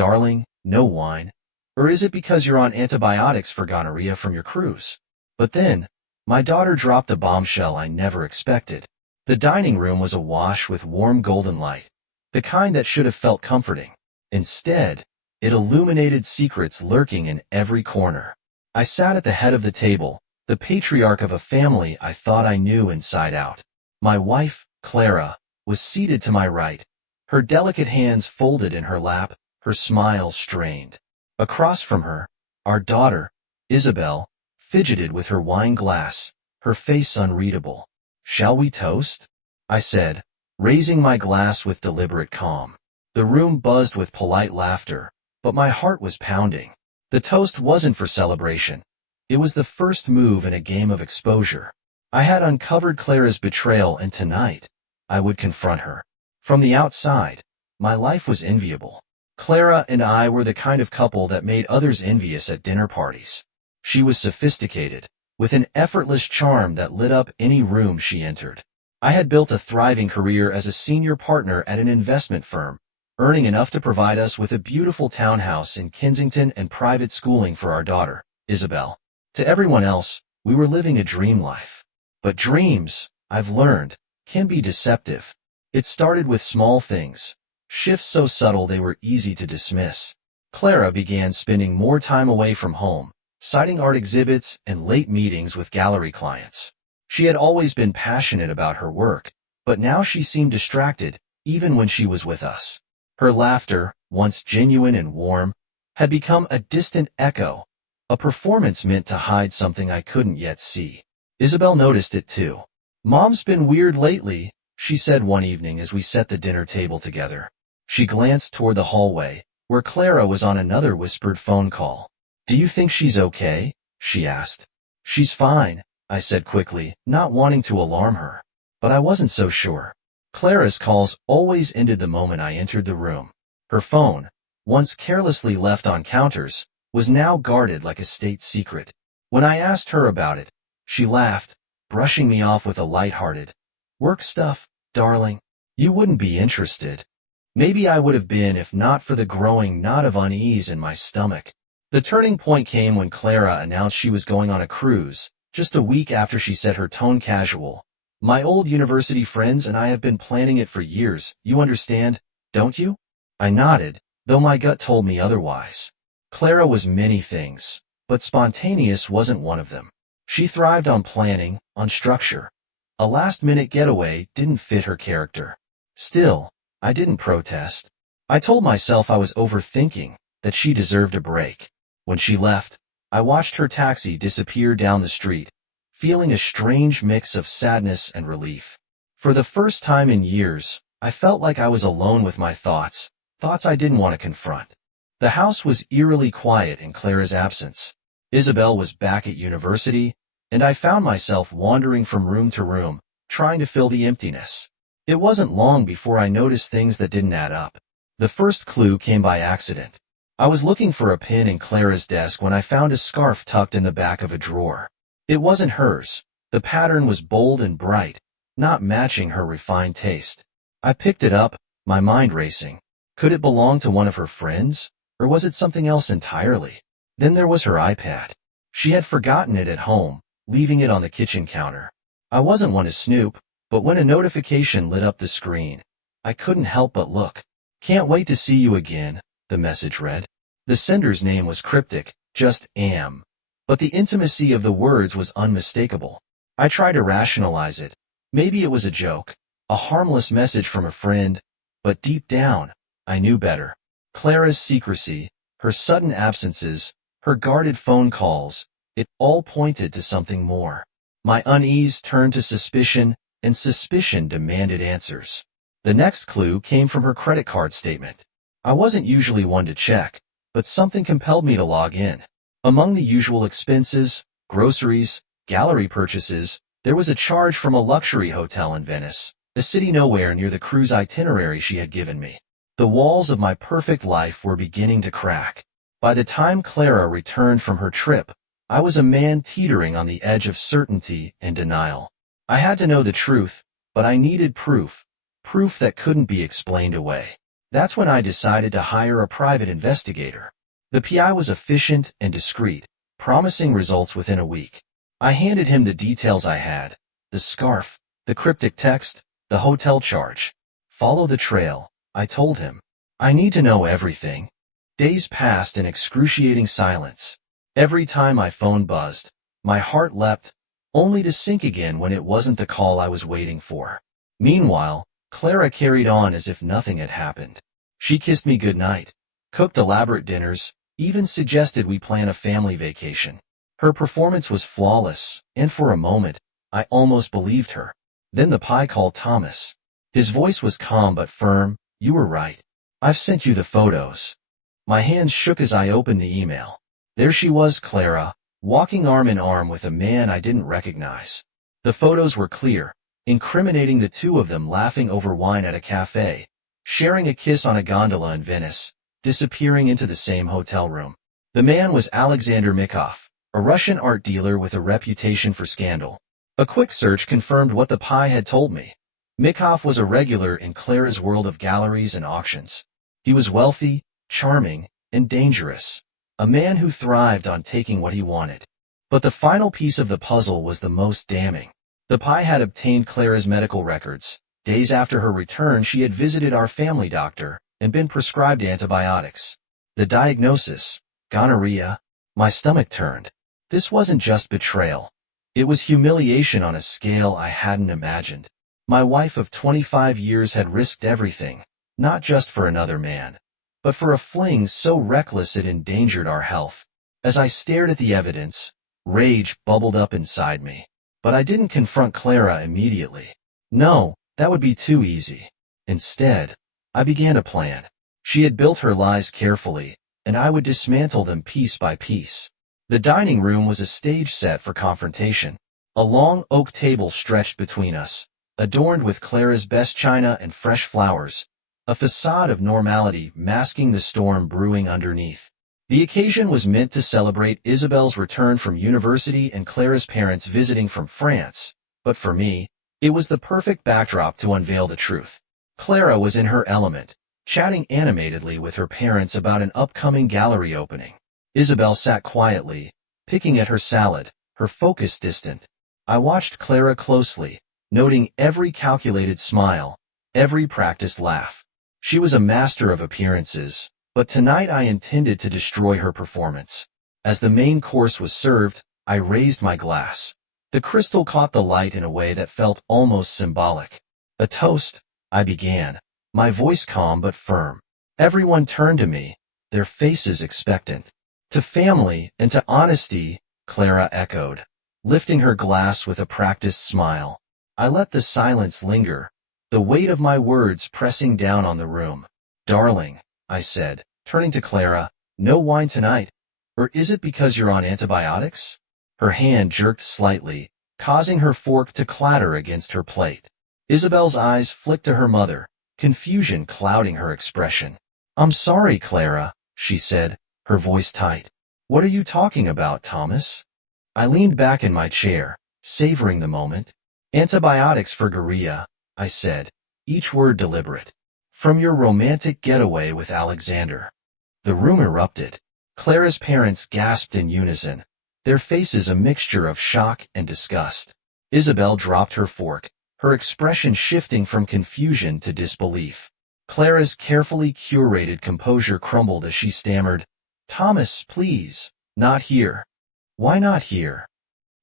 "Darling, no wine. Or is it because you're on antibiotics for gonorrhea from your cruise?" But then, my daughter dropped a bombshell I never expected. The dining room was awash with warm golden light, the kind that should have felt comforting. Instead, it illuminated secrets lurking in every corner. I sat at the head of the table, the patriarch of a family I thought I knew inside out. My wife, Clara, was seated to my right, her delicate hands folded in her lap, her smile strained. Across from her, our daughter, Isabel, fidgeted with her wine glass, her face unreadable. "Shall we toast?" I said, raising my glass with deliberate calm. The room buzzed with polite laughter, but my heart was pounding. The toast wasn't for celebration. It was the first move in a game of exposure. I had uncovered Clara's betrayal, and tonight, I would confront her. From the outside, my life was enviable. Clara and I were the kind of couple that made others envious at dinner parties. She was sophisticated, with an effortless charm that lit up any room she entered. I had built a thriving career as a senior partner at an investment firm, earning enough to provide us with a beautiful townhouse in Kensington and private schooling for our daughter, Isabel. To everyone else, we were living a dream life. But dreams, I've learned, can be deceptive. It started with small things, shifts so subtle they were easy to dismiss. Clara began spending more time away from home, citing art exhibits and late meetings with gallery clients. She had always been passionate about her work, but now she seemed distracted, even when she was with us. Her laughter, once genuine and warm, had become a distant echo, a performance meant to hide something I couldn't yet see. Isabel noticed it too. "Mom's been weird lately," she said one evening as we set the dinner table together. She glanced toward the hallway, where Clara was on another whispered phone call. "Do you think she's okay?" she asked. "She's fine," I said quickly, not wanting to alarm her. But I wasn't so sure. Clara's calls always ended the moment I entered the room. Her phone, once carelessly left on counters, was now guarded like a state secret. When I asked her about it, she laughed, brushing me off with a light-hearted, "Work stuff, darling. You wouldn't be interested." Maybe I would have been if not for the growing knot of unease in my stomach. The turning point came when Clara announced she was going on a cruise, just a week after she set her tone casual. "My old university friends and I have been planning it for years, you understand, don't you?" I nodded, though my gut told me otherwise. Clara was many things, but spontaneous wasn't one of them. She thrived on planning, on structure. A last-minute getaway didn't fit her character. Still, I didn't protest. I told myself I was overthinking, that she deserved a break. When she left, I watched her taxi disappear down the street, feeling a strange mix of sadness and relief. For the first time in years, I felt like I was alone with my thoughts I didn't want to confront. The house was eerily quiet in Clara's absence. Isabel was back at university, and I found myself wandering from room to room, trying to fill the emptiness. It wasn't long before I noticed things that didn't add up. The first clue came by accident. I was looking for a pin in Clara's desk when I found a scarf tucked in the back of a drawer. It wasn't hers. The pattern was bold and bright, not matching her refined taste. I picked it up, my mind racing. Could it belong to one of her friends, or was it something else entirely? Then there was her iPad. She had forgotten it at home, leaving it on the kitchen counter. I wasn't one to snoop, but when a notification lit up the screen, I couldn't help but look. "Can't wait to see you again," the message read. The sender's name was cryptic, just Am. But the intimacy of the words was unmistakable. I tried to rationalize it. Maybe it was a joke, a harmless message from a friend, but deep down, I knew better. Clara's secrecy, her sudden absences, her guarded phone calls, it all pointed to something more. My unease turned to suspicion, and suspicion demanded answers. The next clue came from her credit card statement. I wasn't usually one to check, but something compelled me to log in. Among the usual expenses, groceries, gallery purchases, there was a charge from a luxury hotel in Venice, a city nowhere near the cruise itinerary she had given me. The walls of my perfect life were beginning to crack. By the time Clara returned from her trip, I was a man teetering on the edge of certainty and denial. I had to know the truth, but I needed proof, proof that couldn't be explained away. That's when I decided to hire a private investigator. The PI was efficient and discreet, promising results within a week. I handed him the details I had: the scarf, the cryptic text, the hotel charge. Follow the trail, I told him. I need to know everything. Days passed in excruciating silence. Every time my phone buzzed, my heart leapt, only to sink again when it wasn't the call I was waiting for. Meanwhile, Clara carried on as if nothing had happened. She kissed me goodnight, cooked elaborate dinners, even suggested we plan a family vacation. Her performance was flawless, and for a moment, I almost believed her. Then the PI called Thomas. His voice was calm but firm. "You were right. I've sent you the photos." My hands shook as I opened the email. There she was, Clara, walking arm in arm with a man I didn't recognize. The photos were clear, incriminating the two of them laughing over wine at a cafe, sharing a kiss on a gondola in Venice, disappearing into the same hotel room. The man was Alexander Mikhoff, a Russian art dealer with a reputation for scandal. A quick search confirmed what the PI had told me. Mikhoff was a regular in Clara's world of galleries and auctions. He was wealthy, charming, and dangerous, a man who thrived on taking what he wanted. But the final piece of the puzzle was the most damning. The PI had obtained Clara's medical records. Days after her return, she had visited our family doctor and been prescribed antibiotics. The diagnosis: gonorrhea. My stomach turned. This wasn't just betrayal. It was humiliation on a scale I hadn't imagined. My wife of 25 years had risked everything, not just for another man, but for a fling so reckless it endangered our health. As I stared at the evidence, rage bubbled up inside me. But I didn't confront Clara immediately. No, that would be too easy. Instead, I began a plan. She had built her lies carefully, and I would dismantle them piece by piece. The dining room was a stage set for confrontation. A long oak table stretched between us, adorned with Clara's best china and fresh flowers, a facade of normality masking the storm brewing underneath. The occasion was meant to celebrate Isabel's return from university and Clara's parents visiting from France, but for me, it was the perfect backdrop to unveil the truth. Clara was in her element, chatting animatedly with her parents about an upcoming gallery opening. Isabel sat quietly, picking at her salad, her focus distant. I watched Clara closely, noting every calculated smile, every practiced laugh. She was a master of appearances, but tonight I intended to destroy her performance. As the main course was served, I raised my glass. The crystal caught the light in a way that felt almost symbolic. "A toast," I began, my voice calm but firm. Everyone turned to me, their faces expectant. "To family and to honesty," Clara echoed, lifting her glass with a practiced smile. I let the silence linger, the weight of my words pressing down on the room. "Darling," I said, turning to Clara, "no wine tonight? Or is it because you're on antibiotics?" Her hand jerked slightly, causing her fork to clatter against her plate. Isabel's eyes flicked to her mother, confusion clouding her expression. "I'm sorry, Clara," she said, her voice tight. "What are you talking about, Thomas?" I leaned back in my chair, savoring the moment. "Antibiotics for gonorrhea," I said, each word deliberate. "From your romantic getaway with Alexander." The room erupted. Clara's parents gasped in unison, their faces a mixture of shock and disgust. Isabel dropped her fork, her expression shifting from confusion to disbelief. Clara's carefully curated composure crumbled as she stammered, "Thomas, please, not here." "Why not here?"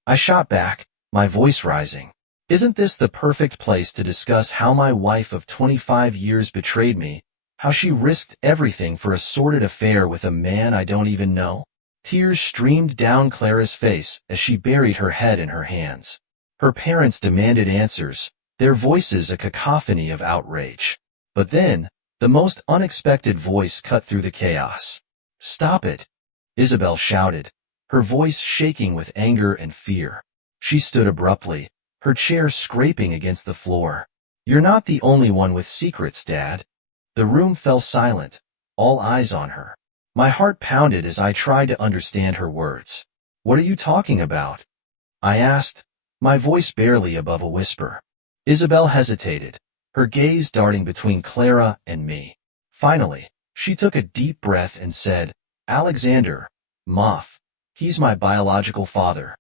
I shot back, my voice rising. "Isn't this the perfect place to discuss how my wife of 25 years betrayed me, how she risked everything for a sordid affair with a man I don't even know?" Tears streamed down Clara's face as she buried her head in her hands. Her parents demanded answers, their voices a cacophony of outrage. But then, the most unexpected voice cut through the chaos. "Stop it!" Isabel shouted, her voice shaking with anger and fear. She stood abruptly, her chair scraping against the floor. "You're not the only one with secrets, Dad." The room fell silent, all eyes on her. My heart pounded as I tried to understand her words. "What are you talking about?" I asked, my voice barely above a whisper. Isabel hesitated, her gaze darting between Clara and me. Finally, she took a deep breath and said, Alexander, Moff, he's my biological father.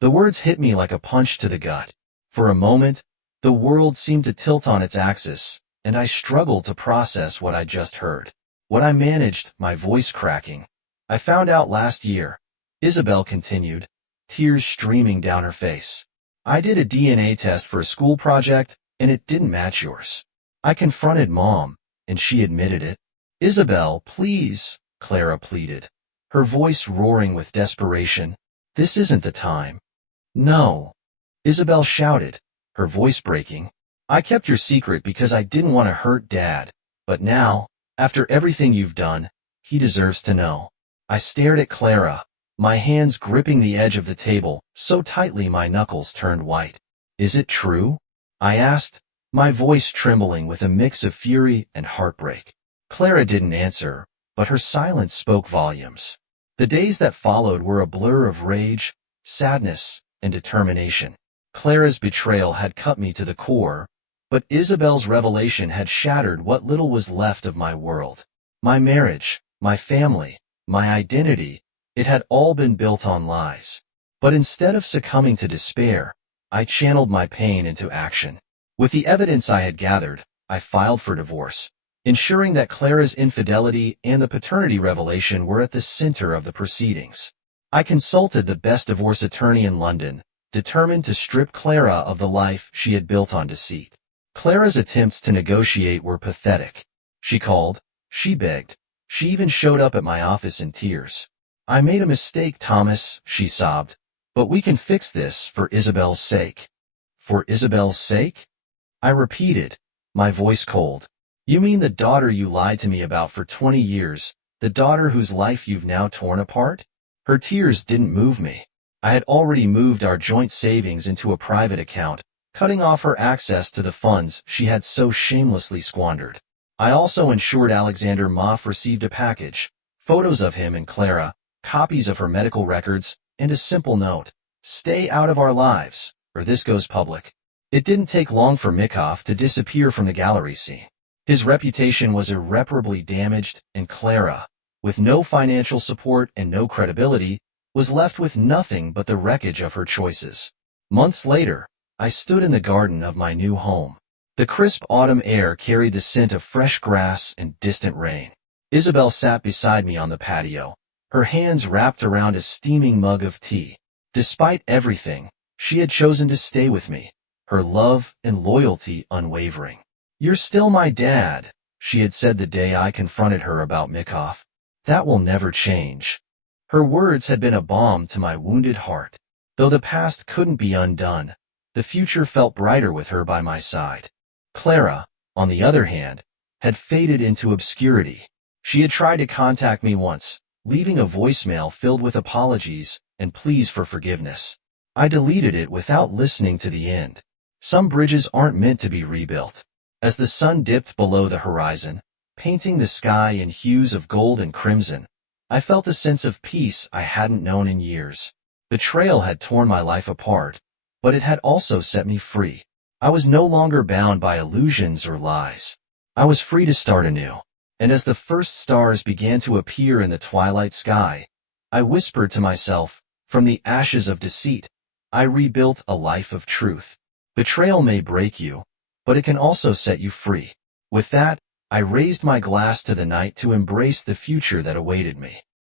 The words hit me like a punch to the gut. For a moment, the world seemed to tilt on its axis, and I struggled to process what I just heard. What I managed, my voice cracking. I found out last year, Isabel continued, tears streaming down her face. I did a DNA test for a school project, and it didn't match yours. I confronted Mom, and she admitted it. Isabel, please, Clara pleaded, her voice roaring with desperation. This isn't the time. No. Isabel shouted, her voice breaking. I kept your secret because I didn't want to hurt Dad, but now, after everything you've done, he deserves to know. I stared at Clara, my hands gripping the edge of the table so tightly my knuckles turned white. Is it true? I asked, my voice trembling with a mix of fury and heartbreak. Clara didn't answer, but her silence spoke volumes. The days that followed were a blur of rage, sadness, and determination. Clara's betrayal had cut me to the core, but Isabel's revelation had shattered what little was left of my world. My marriage, my family, my identity, it had all been built on lies. But instead of succumbing to despair, I channeled my pain into action. With the evidence I had gathered, I filed for divorce, ensuring that Clara's infidelity and the paternity revelation were at the center of the proceedings. I consulted the best divorce attorney in London, determined to strip Clara of the life she had built on deceit. Clara's attempts to negotiate were pathetic. She called, she begged, she even showed up at my office in tears. I made a mistake, Thomas, she sobbed, but we can fix this for Isabel's sake. For Isabel's sake? I repeated, my voice cold. You mean the daughter you lied to me about for 20 years, the daughter whose life you've now torn apart? Her tears didn't move me. I had already moved our joint savings into a private account, cutting off her access to the funds she had so shamelessly squandered. I also ensured Alexander Moff received a package, photos of him and Clara, copies of her medical records, and a simple note. Stay out of our lives, or this goes public. It didn't take long for Mikoff to disappear from the gallery scene. His reputation was irreparably damaged, and Clara, with no financial support and no credibility, was left with nothing but the wreckage of her choices. Months later, I stood in the garden of my new home. The crisp autumn air carried the scent of fresh grass and distant rain. Isabel sat beside me on the patio, her hands wrapped around a steaming mug of tea. Despite everything, she had chosen to stay with me, her love and loyalty unwavering. You're still my dad, she had said the day I confronted her about Mikoff. That will never change. Her words had been a balm to my wounded heart. Though the past couldn't be undone, the future felt brighter with her by my side. Clara, on the other hand, had faded into obscurity. She had tried to contact me once, leaving a voicemail filled with apologies and pleas for forgiveness. I deleted it without listening to the end. Some bridges aren't meant to be rebuilt. As the sun dipped below the horizon, painting the sky in hues of gold and crimson, I felt a sense of peace I hadn't known in years. Betrayal had torn my life apart, but it had also set me free. I was no longer bound by illusions or lies. I was free to start anew. And as the first stars began to appear in the twilight sky, I whispered to myself, from the ashes of deceit, I rebuilt a life of truth. Betrayal may break you, but it can also set you free. With that, I raised my glass to the night to embrace the future that awaited me.